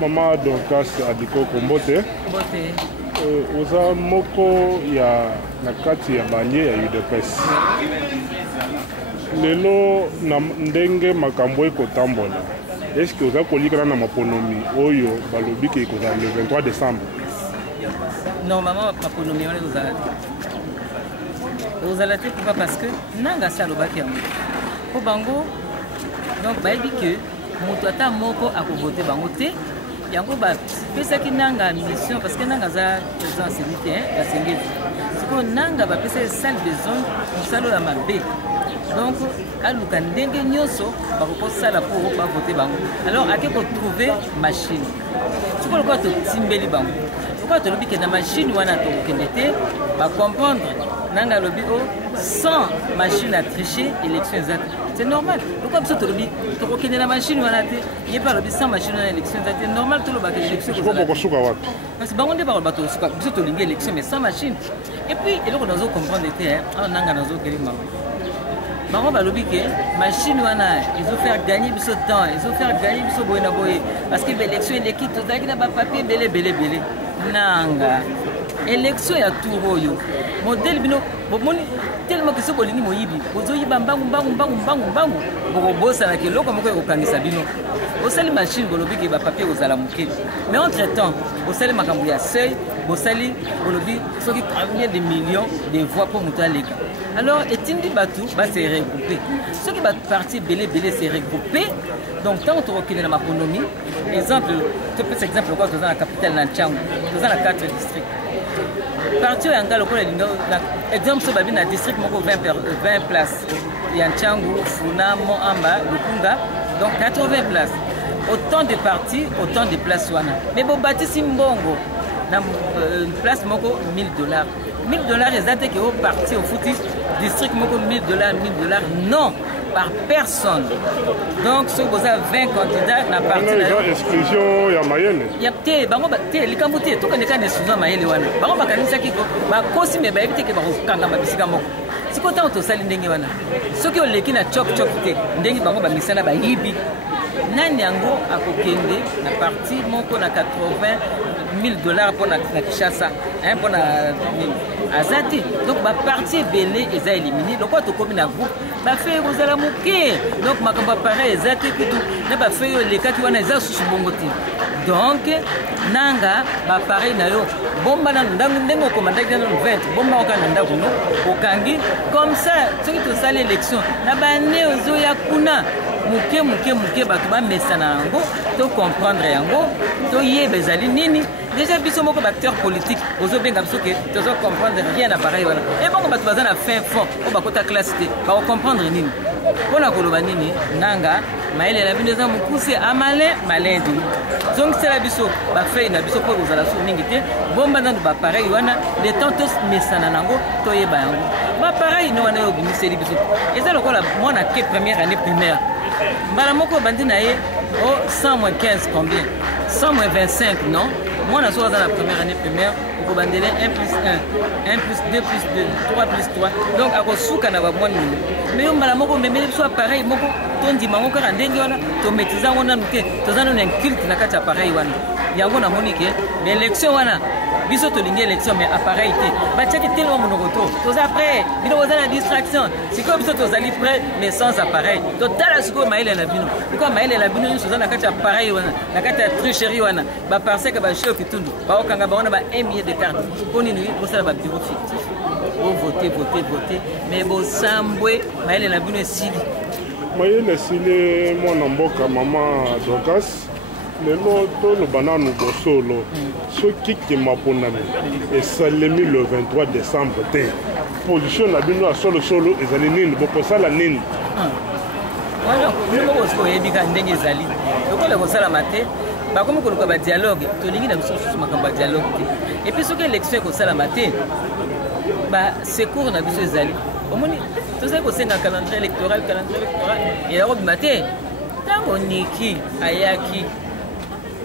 Maman Dorcas Adiko Kombote. Oza moko ya nakati ya banye ya UDPS. Lelo na ndenge makambo ekotambola. Est-ce que oza kolikana na maponomi oyo balobi ke koza le 23 décembre? Normalement maponomi on les ozala te pourquoi parce que nanga salobaki yango. Po bango donc bayebi que moto ata moko akovote bango te. Yango ba pesa ki nanga mission parce que nanga za président sénité hein basengezi. Siko nanga ba pesa sale besoin musalo ya mabe. Donc aluka ndenge nyoso ba ko sala pour ba voter bango. Alors ake ko trouver machine. Siko ko to timbeli bango. Pourquoi to lobi ke na machine wana to kendete ba comprendre nanga lobi o sans machine à tricher élection exacte. C'est normal. Pourquoi tu as dit que la machine il n'y a pas le sans machine à l'élection, c'est normal tout le bac l'élection. Parce que on ne parle pas de l'élection mais sans machine. Et puis il faut nous comprendre on a nous on va lobby que machine ils ont fait gagner du temps, ils ont fait gagner du boyna boy parce que l'élection est l'équipe tout ça qui n'a pas papier belé nanga. Élection ya turoyo modèle bino bomoni tellement que ce bolini moyibi bozoyiba mbangu boko bosa na keloko moko ekokangisa bino osali machine bolobi ke ba papier ozala muke mais entre temps osali makambo ya seuil bosali bolobi soki combien de millions de voix pour mutaleka alors etindi batu ba se regrouper soki ba parti belé se regrouper donc tant on recule dans ma économie exemple tout petit exemple quoi dans la capitale Nanchangu dans la 4 districts parti yanga lokola linga exemple so babi na district moko 20 places ya Nchangu Funa Moamba Lukunga donc 80 places autant de partis autant de places wana mais bo batisi mbongo na place moko $1000 ezate ke au parti au footy district moko $1000 non par personne. Donc, si vous avez 20 candidats, na parti exclusion ya mayele. Ya te bango te likambuti to kaneka na exclusion mayele wana. Bango bakanisa ki ba kosi me ba evite ke ba kanga ba bisika moko. Siko ta to sali ndenge wana. Soki oleki na chok te ndenge bango ba misana ba yibi. Nani yango akokende na parti moko na $80,000 pour na Kinshasa, hein pour na Azati. Donc ba parti belé eza éliminé. Donc to komi na groupe ba fait vous ala muke. Donc makamba pareil Azati que tout na ba fait les kaki wana eza susu bongoti. Donc nanga ba pareil na yo bomba na ndangu ndengo komanda na 20 bomba okana ndaku no okangi comme ça soki to sala élection na ba ne ozo ya kuna muke bato ba mesana yango to comprendre yango to yeba ezali nini déjà biso moko acteur politique ozo benga biso ke to comprendre rien à pareil wana et bongo bato bazana fin fond o bakota classe te ba comprendre nini pona koloba nini nanga maele la bino za mukuse amale maledi donc c'est la biso ba fait na biso ko ozala so mingi te bomba ndandu ba pareil wana les temps to mesana nango to yeba yango ba pareil no wana yo bimiseli biso eza lokola mona ke première année primaire mbala moko bandi na ye oh 100 moins 15 combien 100 moins 25 non moi na soir dans la première année primaire au bandele 1 plus 1 1 plus 2 plus 2 3 plus 3 donc ako suka na ba moni mais mbala moko memeli soit pareil moko tondi mango ka ndenge wana to metiza wana nuke to zana na culte na kati pareil wana yango na monike mais élection wana biso to lingi élection mais appareil te ba tchaki tellement monokoto to après bino ozana distraction c'est comme ça to zali prêt mais sans appareil to tala siko maile na bino pourquoi maile na bino so zana kati appareil wana na kati tricherie wana ba parce que ba show kitundu ba okanga ba wana ba 1 million de cartes poni ni ko sala ba bureau fictif o voter mais bo sambwe maile na bino esili mayele sile mwana mboka mama Dorcas lelo to le banano bosolo soki ke maponami esalemi le 23 décembre te position na bino solo ezali nini bokosala nini voilà ko ko yebika ndenge ezali lokola kosala mate bakomi koluka ba dialogue tolingi na biso susu makambo dialogue te et puis soki élection ekosala mate ba secours na biso ezali omoni tozali kosenga calendrier électoral et robe mate tango niki ayaki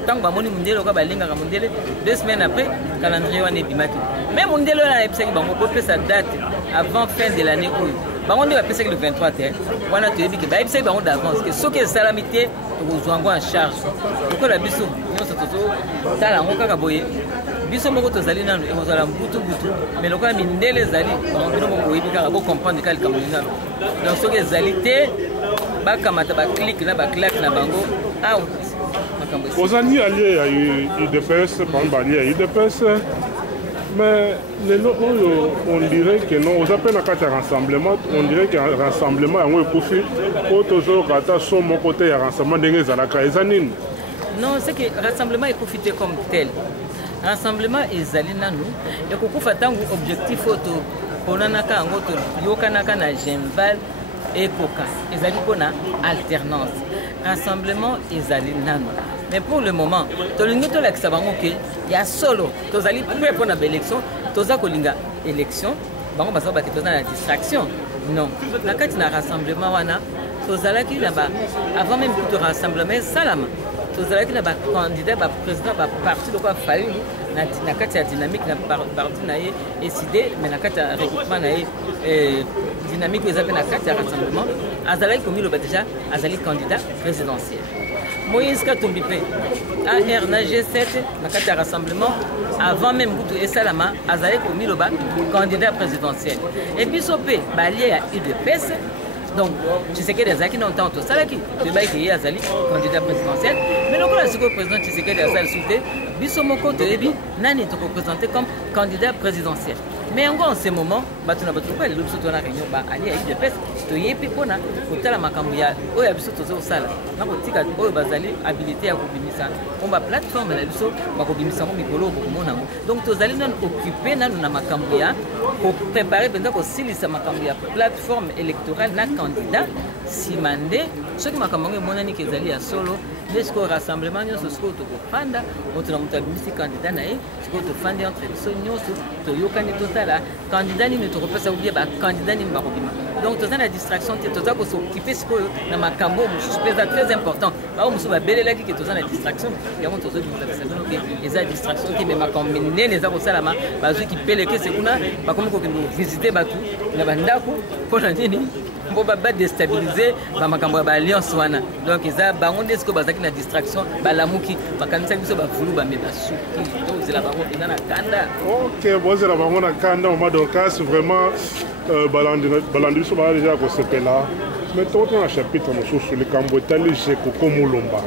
tant que moni mundelo ka balinga ka mundele 2 semaines après calendrier wana ebimaki même mundelo na epsaki bango ko pesa date avant fin de l'année oyo bango nde bapesaki le 23 te wana toyebi ke bayebisaki bango d'avance ke soki esalami te tokozwa yango en charge lokola biso nyonso tozotala yango kaka boye biso moko tozali nano ekozala mbutu mais lokola mindele ezali bino moko boyebi kaka bocomprendre kaka likambo nano donc soki ezali te bakamata baclike na baclake na bango out. Aux alliés à UDPS, par exemple, alliés à UDPS, mais on dirait que non, aux appels à quatre rassemblements, on dirait qu'il y a un rassemblement à un profit, toujours quand sur mon côté, il y a un rassemblement de à la Kaizanine. Non, c'est que le rassemblement est profité comme tel. Rassemblement est allé dans nous, et qu'on fait un objectif photo, on a un autre, Yokanaka na Genval et Koka, ils allaient pour une alternance. Rassemblement est allé dans nous. Mais pour le moment, il y a solo, tu allais pour une élection, tu as une élection, tu as la distraction. Non, il y a un rassemblement, tu as avant même tout rassemblement, salama. Tu as un candidat, un président, un parti, de quoi fallu, la dynamique, la parti est décidé, mais la regroupement dynamique, ils appellent la rassemblement. Azali comme il déjà, Azali candidat présidentiel. Moïse Katumbi à RNG7, le rassemblement, avant même Boutou et Salama, Azali comme il candidat présidentiel. Et puis Sopé, Balié à UDPS. Donc, Tshisekedi Azali qui n'entend tout ça là qui est Azali candidat présidentiel. Mais donc là, ce que le président Tshisekedi Azali souhaité, Bissomoko Terebi, Nani te représenté comme candidat présidentiel. Mais encore en ce moment, tu n'as pas trouvé le luxe de la réunion, Ali a eu des pèses, tu y es pipona, pour telle macambouya, ou à biso tozo sala. Na botika o bazali habilité à kobimisa. On va plateforme la biso, ba kobimisa mo mikolo ko mona. Donc tozali non occupé na macambouya pour préparer pendant ko silisa macambouya plateforme électorale na candidat Simandé, ce qui macambouya monani kezali ya solo. Lesco rassemblement nyonso siko tokofanda otuna mutabimisi candidat naye siko tofandi entre biso nyonso toyokani totala candidat nini tokopesa ubie ba candidat nini bakobima. Donc toza na distraction te toza ko s'occuper siko na makambo mususu pesa très important ba mususu ba belelaki ke toza na distraction yango tozo bimisa biso ke eza distraction te mais makambo nene eza ko salama bazu ki peleke sekuna bakomi ko visiter batu na bandako pona nini pour pas déstabiliser makambo ya alliance wana. Donc eza bango ndesko bazaki na distraction balamuki bakanisa biso ba vulu ba meba suki donc c'est la bango eza na kanda. OK, bon c'est la bango na kanda au donc c'est vraiment balandi so ba déjà ko sepela. Mais tout un chapitre sur le cambo tali chez Koko Mulumba.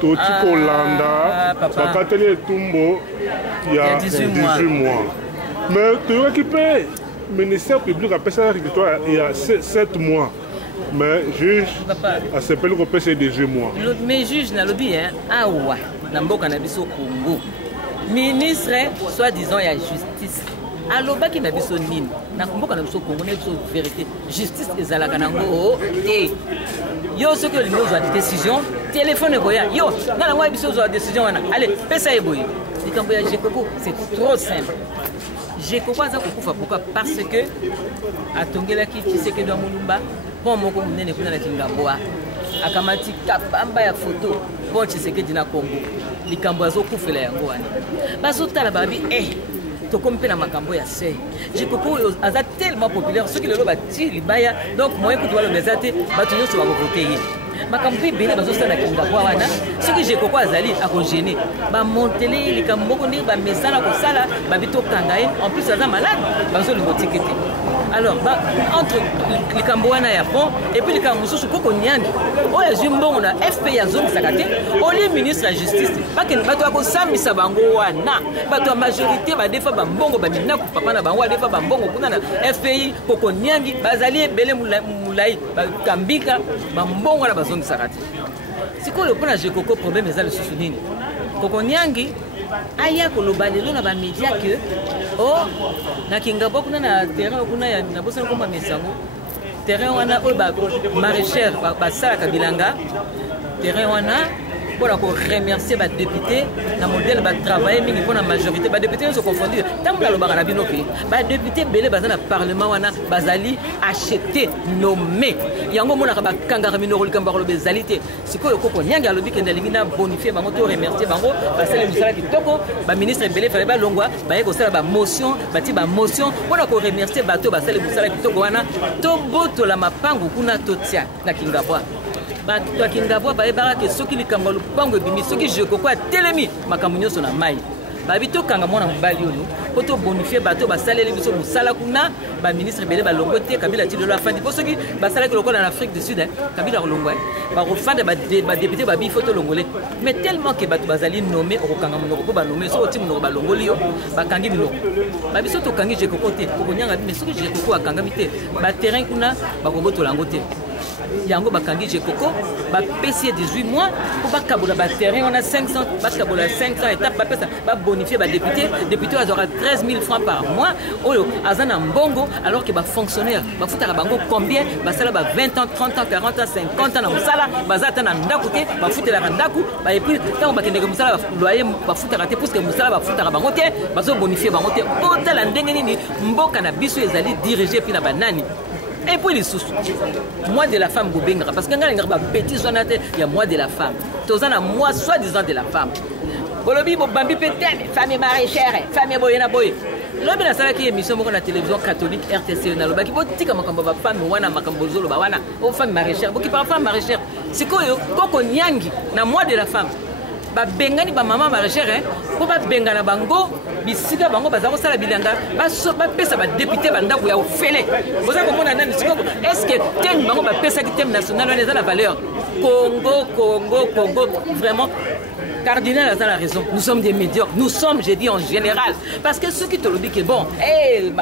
Tout Kolanda bakateli tumbo il y a 18 mois. Mais tu récupères le ministère public a passé la victoire il y a 7 mois. Mais juge a s'appelé qu'on passe 18 mois. Mais juge n'a lobby hein awa na mboka na biso Congo. Ministre soi-disant il y a justice. Aloba ki na biso nini na mboka na biso Congo na biso vérité justice ezalaka nango et yo ce que le nous a des décisions téléphone boya yo na na ngwa biso zo décision wana allez pesa eboye likambo ya Jekoko c'est trop simple. J'ai compris ça pourquoi parce que à Tongelaki Tshisekedi Mulumba pour moko munene kuna na Kingamboa akamati kabamba ya photo pour Tshisekedi na Congo likambo azokufela yango wana bazotala babi tokompe na makambo ya sei Jekoko aza tellement populaire ceux qui le bati libaya donc moi écoute wala bezate batu nyonso ba voter ye makambo ebele bazosala Kingamboa wana soki Jekoko azali akogene bamontele likambo moko ndenge bamesana kosala babitokanga ye en plus aza malade bazolingo tikete. Alors entre likambo wana ya bon et puis likambo mosusu koko nyangi oyo azwi mbongo na FP azongisaka te oli ministre ya justice bakende bato akosambisa bango wana bato ya majorité badefa bambongo baminaku papa na bango adefa bambongo kuna na FPI koko nyangi bazali ebele mulai bakambika bambongo wana bazongisaka te sikoyo mpona Jekoko problème eza lisusu nini koko nyangi aya koloba lelo na bamedia ke na Kingamboa kuna na terrain kuna ya na bosana koma mesango terrain wana oyo ba maraîchère basalaka bilanga terrain wana pour remercier les députés dans le modèle de travail mingi pour la majorité les députés sont confondus tant que le les députés belé dans le parlement wana bazali acheter nommé yango mona ka bakangaka minoko likambo koloba ezali te sikoyo koko nyange alobi kende alingi na bonifie bango to remercier bango basala mosala kitoko baministre ebele fale balongwa baye kosala bamotion bati bamotion mpona koremercier bato basala mosala kitoko wana tobotola mapangu kuna totia na kingabwa bato ya kingabwa bayebaka ke soki likambo lupango ebimi soki jekoko atelemi makambo nyonso na mai babi tokanga mwana mobali oyo po tobonifie bato basaleli biso mosala kuna baministre ebele balongo te kabila ti lelo afandi mpo soki basalaki lokola na afrique du sud kabila kolongwa bakofanda badepute babi fo tolongole mais tellement ke bato bazali nome okokanga monoko mpo banome soki oti monoko balongoli yo bakangi minoko babiso tokangi jekoko te okonyanga bi mais soki jekoko akangami te baterrain kuna bakobotola yango te yango bakangi jekoko bapesi 18 mois po bakabola baterrain wana 500 bakabola 500 étape bapesa babonifie badéputé azwaka 13 000 francs par mois oyo aza na mbongo alors que bafonctionnaire bafutaka bango combien basala ba 20 ans 30 ans 40 ans 50 ans na mosala baza ata na ndako te bafutelaka ndako baepui ntango bakendeke mosala loyer bafutaka te puisque mosala bafutaka bango te bazobonifie bango te otala ndenge nini mboka na biso ezali dirige mpi na banani. Et puis les sous, moi de la femme Goubengara, parce que quand on a petit il y a moi de la femme. Tous en a moi soi-disant de la femme. Bolobi bambi peut-être femme maraîchère, femme boyena boy. Lobi na sala ki émission moko na télévision catholique RTC na loba ki botika makambo ba femme wana makambo zolo ba wana o femme maraîchère, boki par femme maraîchère. Sikoyo koko nyangi na moi de la femme. Ba bengani ba maman maraîchère po ba bengana bango bisika bango baza kosala bilanga bapesa badepute bandako ya ofele boza komona nani sikoko est ce que teme bango bapesaki teme national wana eza na valeur Congo vraiment Cardinal a la raison, nous sommes des médiocres, nous sommes, j'ai dit en général, parce que ceux qui te le disent que bon,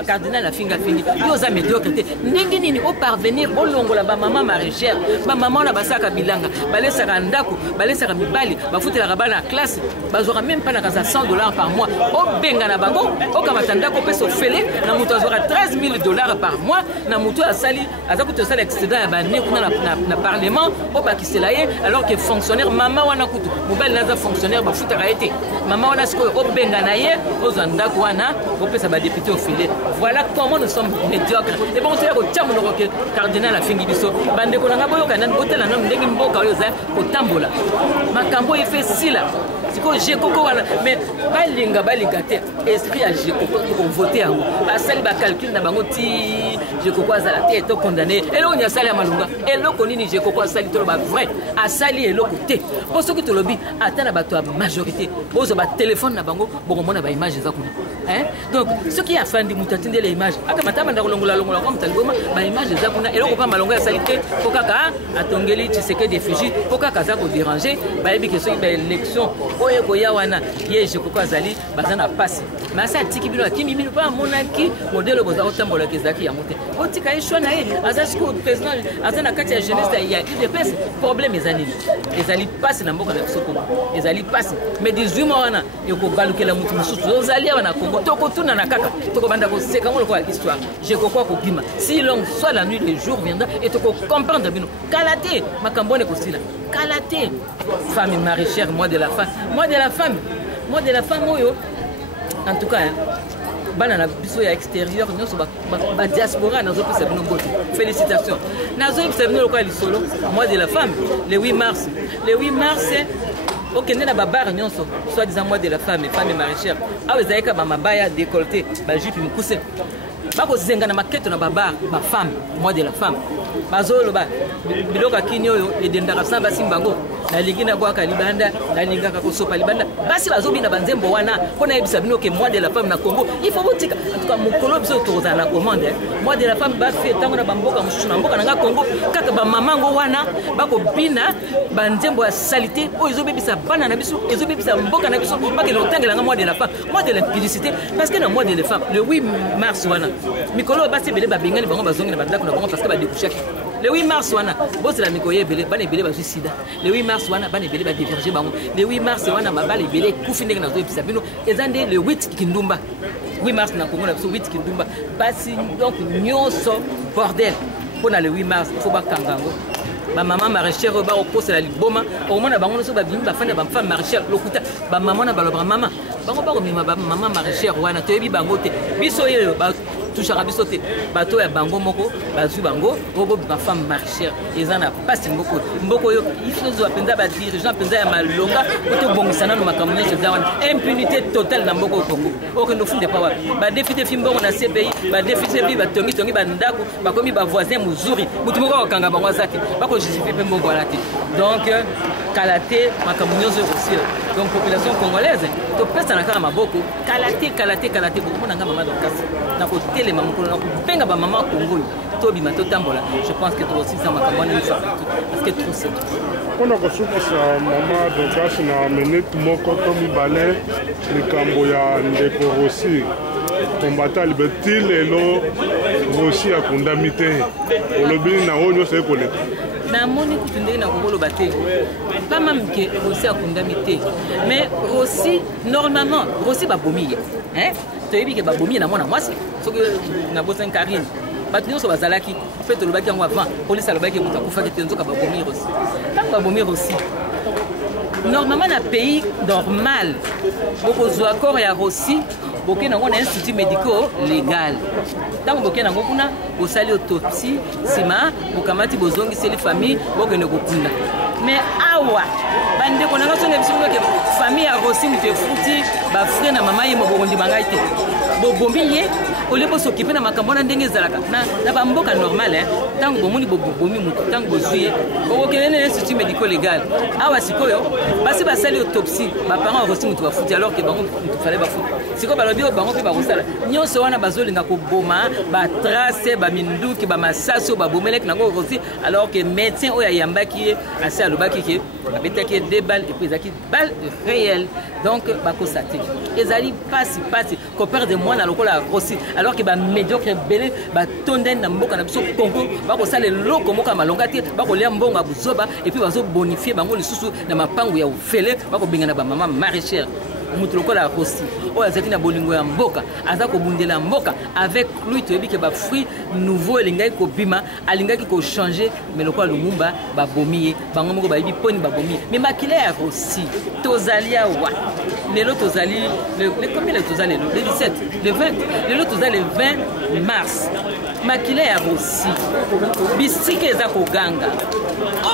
Cardinal a fini, ils ont médiocrité, n'engini au parvenir, au longo la maman maraîchère, ma maman la basaka bilanga, balesa randako, balesa ramibali, bafoute la rabana classe, bazora même pas na $100 par mois, au benga na bango, au kamatandako peso fele, na muto azora $13 000 par mois, na muto asali, azakuto sali excédent ya bane na parlement, au bakiselaye, alors que fonctionnaire maman wana kutu, mobile naza fonctionnaire bafutaka été maman wana sikoyo obenga na ye ozwa ndako wana opesa badepute ofile. Voilà comment nous sommes médiocres. Et bon toya kotia monoko ke cardinal afingi biso bandeko nanga boyoka nani botela na ndenge mboka oyo za kotambola makambo efe sila sikoyo jekoko wana mais balinga te esprit ya jekoko ko voter yango basali bacalcul na bango ti jekoko azala te to condamné eloko ni asali ya malunga eloko nini jekoko asali to ba vrai asali eloko te po soki to lobi atana bato ya majorité bozo ba téléphone na bango bokomona ba image za kuna donc ce qui a fandi mutatinde les images aka matama ndakolongola kwa mtaliboma ba image za kuna eloko pa malongo ya sali te po kaka atongeli Tshisekedi effigie po kaka za ko déranger ba yebi ke soki ba élection oyo koya wana ye jekoko azali bazana passe masa tiki bino akimi bino pa monaki modèle boza otambola kezaki ya mote otika eshona ye azashiko président azana kati ya jeunesse ya UDPS problème ezali passe na mboka na bisoko ezali passe mais 18 mois wana yoko balukela mutu mususu ozali wana Congo toko tuna na kaka toko banda ko seka ngolo kwa histoire jekoko ko bima si long soit la nuit le jour viendra et toko comprendre bino kalate makambone ko sila kalate femme maraîchère moi de la femme oyo en tout cas bana na biso ya extérieur nyonso ba diaspora nazo pesa bino mbote félicitations nazo pesa bino lokwa lisolo moi de la femme le 8 mars okende na babar nyonso soit disant moi de la femme maraîchère awe zaika ba mabaya décolleté ba jupe mukuse bako zenga na maketo na babar ba femme moi de la femme bazolo ba biloka kinyo yo edendaka samba simbango na lingina bwaka libanda na lingaka kosopa libanda basi bazobina banzembo wana pona yebisa bino ke moi de la femme na Congo il faut botika en tout cas mokolo biso toza na commande moi de la femme ba fait tango na bamboka mususu na mboka na Congo kaka ba mamango wana bako bina banzembo ya salité o ezobebisa bana na biso ezobebisa mboka na biso pas que l'otangela nga moi de la femme moi de l'impudicité parce que na moi de la femme le 8 mars wana mikolo basi bele babengani bango bazongi na bandako na bango parce que ba découcher le 8 mars wana bosi la mikoye belé bana belé ba sida le 8 mars wana bana belé ba diverger bango le 8 mars wana mabale belé kufindeka na zo episa bino ezande le 8 kindumba 8 mars na Congo na so 8 kindumba basi donc nyonso bordel pona le 8 mars il faut ba kangango ba maman maraîchère ba opose la liboma au moins na bango so ba bimi ba fanda ba femme maraîchère lokuta ba maman na ba lobra maman bango ba ko mima ba maman maraîchère wana toyebi bango te biso ye ba touchera biso te bato ya bango moko bazwi bango obo ba femme marchère ezana pasi mboko yo ifozo apenza ba dirigeant penza ya malonga oto bongisana no makambo nyonso za wana impunité totale na mboko Congo oke no funde pa wapi ba défité fimbongo na CPI ba défité bi ba tongi ba ndako ba komi ba voisin muzuri mutu moko okanga bango azaki bako justifier pe mbongo ala te donc kalaté makambo nyonso aussi donc population congolaise to pesa na kala maboko kalaté beaucoup na ngama madokasi na ko telema mokolo na ko penga ba mama Congo to bima to tambola je pense que toi aussi ça makambo na fa parce que trop c'est on a reçu ça mama dokasi na minute moko to mibale likambo ya ndeko aussi combattant liberté lelo aussi akundami te olobi na onyo se koleka na moni kutundeli na kokolo bate pas même que aussi akundami te mais aussi normalement aussi babomi hein toyebi ke babomi na mwana mwasi soki na bosen Karine bato nyonso bazalaki mpe tolobaki yango avant polisi alobaki moto akufaki te nzoka babomir aussi ntango babomir aussi normalement na pays normal bokozwa accord ya Rossi boke nango na institut médico légal ntango boke nango kuna bosali autopsie nsima bokamati bozongiseli famille bokende kokunda mais awa bandeko nanga songe biso ke famille ya Rossi moto efuti bafrère na mama ye mobokondima ngai te bobombi ye ole bosokipe na makambo na ndenge ezalaka na bamboka normal ntango bomoni bobomi moto ntango bozwi ye okokende na institut médico légal awa sikoyo basi basali autopsie baparent Rossi moto bafuti alors que bango moto fale bafuti sikoyo balobi oyo bango mpe bakosala nyonso wana bazolinga koboma batrace baminduki bamasasi oyo babomelaki nango Rossi alors que médecin oyo ayambaki ye asi alobaki ke babetaki ye 2 balles et puis ezalaki balle réelle donc bakosa te ezali pasi koperde mwana lokola Rossi alors que bamédiocre ebele batondeni na mboka na biso Congo bakosala eloko moko ya malonga te bakolia mbongo ya buzoba et puis bazobonifie bango lisusu na mapango ya ofele bakobengana bamama maraîchère mutu lokola Rossi oyo azalaki na bolingo ya mboka aza kobundela mboka avec lui toyebi ke bafruit nouveau elingaki kobima alingaki kochanger mais lokola Lumumba babomi ye bango moko bayebi mponi babomi ye mais makila ya Rossi tozali awa lelo tozali combien le tozali lelo le 17 le 20 lelo tozali le 20 mars makila ya Rossi bisika eza koganga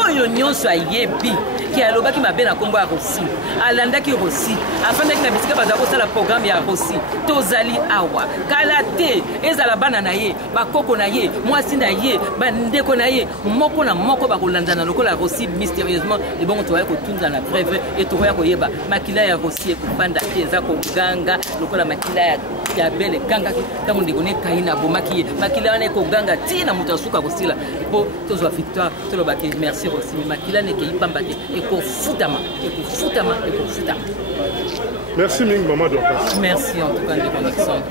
oyo nyonso ayebi ke alobaki mabe na kombo ya Rossi alandaki Rossi afandaki na bisika baza kosala programme ya Rossi tozali awa kala te ezala bana na ye bakoko na ye mwasi na ye bandeko na ye moko na moko bakolandana lokola Rossi mystérieusement ebongo toya kotunza na breve et toya koyeba makila ya Rossi ekopanda te eza koganga lokola makila ya bele kangaki ntango ndeko ne kaina bomaki ye makila wana ekoganga ti na moto asuka kosila po tozwa victoire tolobaki merci Rossi makila nekei pamba te ekofutama. Merci Ming Maman Dorcas. Merci en tout cas de Alexandre.